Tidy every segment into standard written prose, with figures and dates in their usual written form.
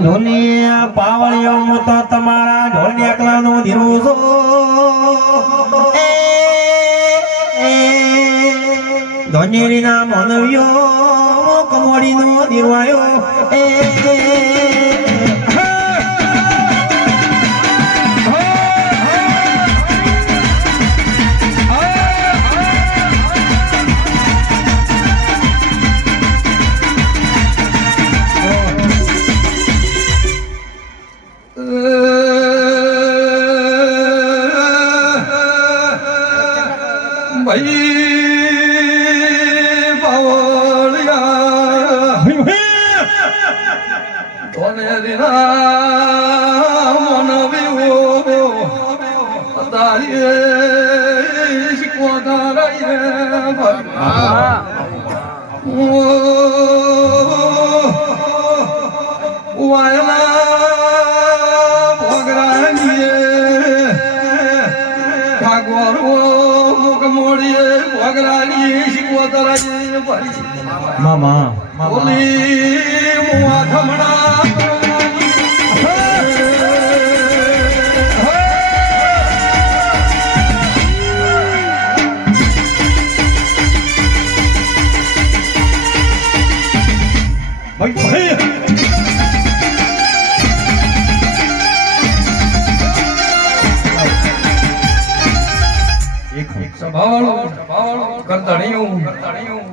ધોની પાવળિયો તો તમારા ઢોલની એકલાનો ધીરું છો ધોનીરી ના મનવ્યો કમોડીનો ધીરવાયો મામા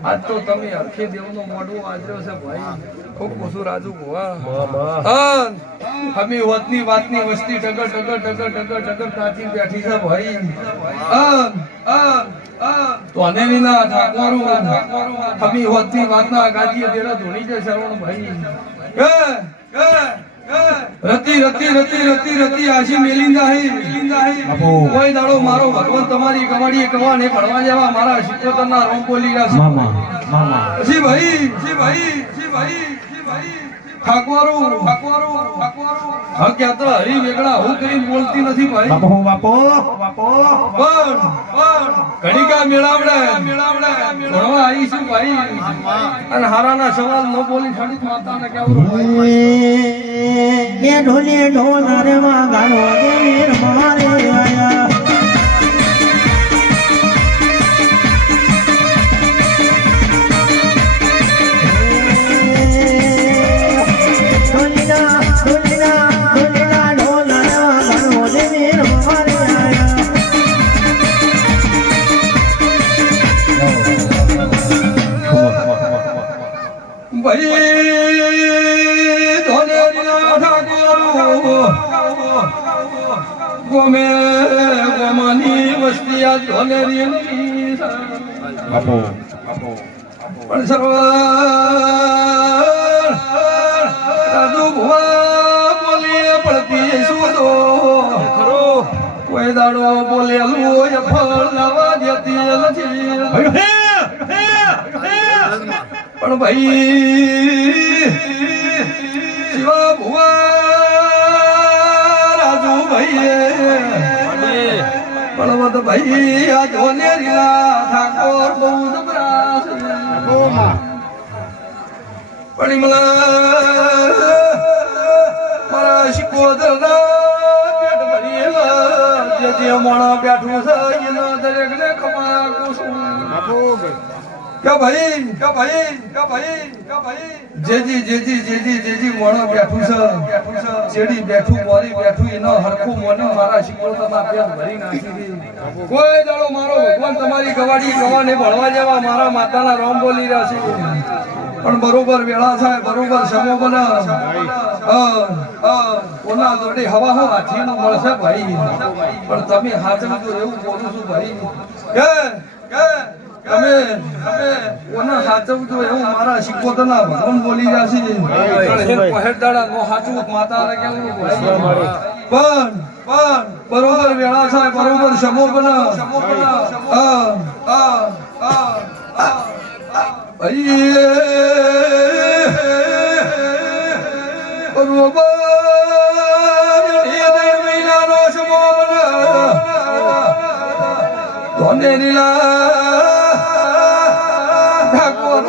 આજ તો તમે અરખે દેવનો મોઢું આજર્યો છે ભાઈ ખૂબ ઓછું રાજુ ગોવા હમી વતની વાતની વસ્તી ટગર ટગર ટગર ટગર ટગર કાચી બેઠી છે ભાઈ તો અનેની ના ઠાકોરું હમી વતની વાતના ગાજીએ દેડા ધોણી છે શરવણ ભાઈ રતી રતી રતી રતી રતી આશી મેલિંદા હે કોઈ દાડો મારો ભગવાન તમારી કવાડીએ કવા ને ભણવા જવા મારા શિકોતરના રોમ બોલી રહ્યા છે મામા મામા જી ભાઈ ઠાકોરું હા ક્યાં તો હરી વેગડા હું કરી બોલતી નથી ભાઈ બાપો પણ ઘડીકા મેળાવડે ભણવા આવી છું ભાઈ અને હારાના સવાલ ન બોલી છાડી માતાને કેવું એ ઢોલે ઢોલ રે માં ગાનો દેવીર મારે આયા ગોમાની વસ્તી આ ધોલેરી પણ રાજુ ભુવા બોલીએ પડતી શું તો ખરો કોઈ દાડો બોલેલું એ ફળ લાવવા દેતી નથી પણ ભાઈ શિવા ભુવા રાજુ ભાઈ પણ ભાઈ આ ધોલેરીલા ઠાકોર બહુ જબરા પણ મારા શિકોદરના પેટ ભરીએલા જે મોણા બેઠું છે એના દરેક ને ખમાકું છું કે ભાઈ જેજી મોણો બેઠું છે જેડી બેઠું મોરી બેઠું એનો હરખું મોની મારા શિકોતરના પેટ ભરી નાખી કોઈ દાડો મારો ભગવાન તમારી ગવાડી ગવાને ભણવા જેવા મારા માતાના રોમ બોલી રહ્યા છે પણ બરોબર વેળા થાય બરોબર સમો બને કોના જોડે હવા હો હાથીનું મળશે ભાઈ પણ તમે હાથમાં તો એવું બોલું છું ભાઈ તમે કોના સાચવજો એવું મારા શિકોતરના ભગવાન બોલી રહ્યા છે પહેરદાડા નો સાચવું માતાને કેવું પણ બરોબર વેળા થાય બરોબર સમો બને બરોબર મહિનાનો સમો બને ધોને નીલા ઠાકોર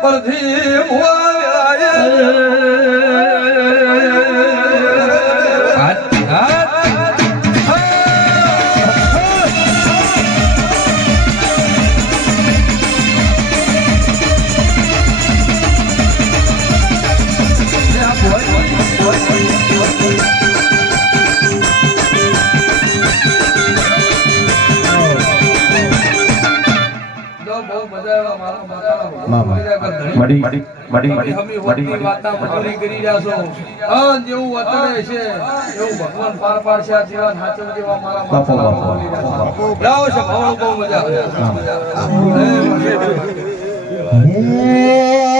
પરથી મુવા વેળાએ જેવું વતને છે એવું ભગવાન પાર પાડશે આ જીવન હાચવ જેવા મારા માતા લાવો છે ભાવ બહુ મજા આવે હે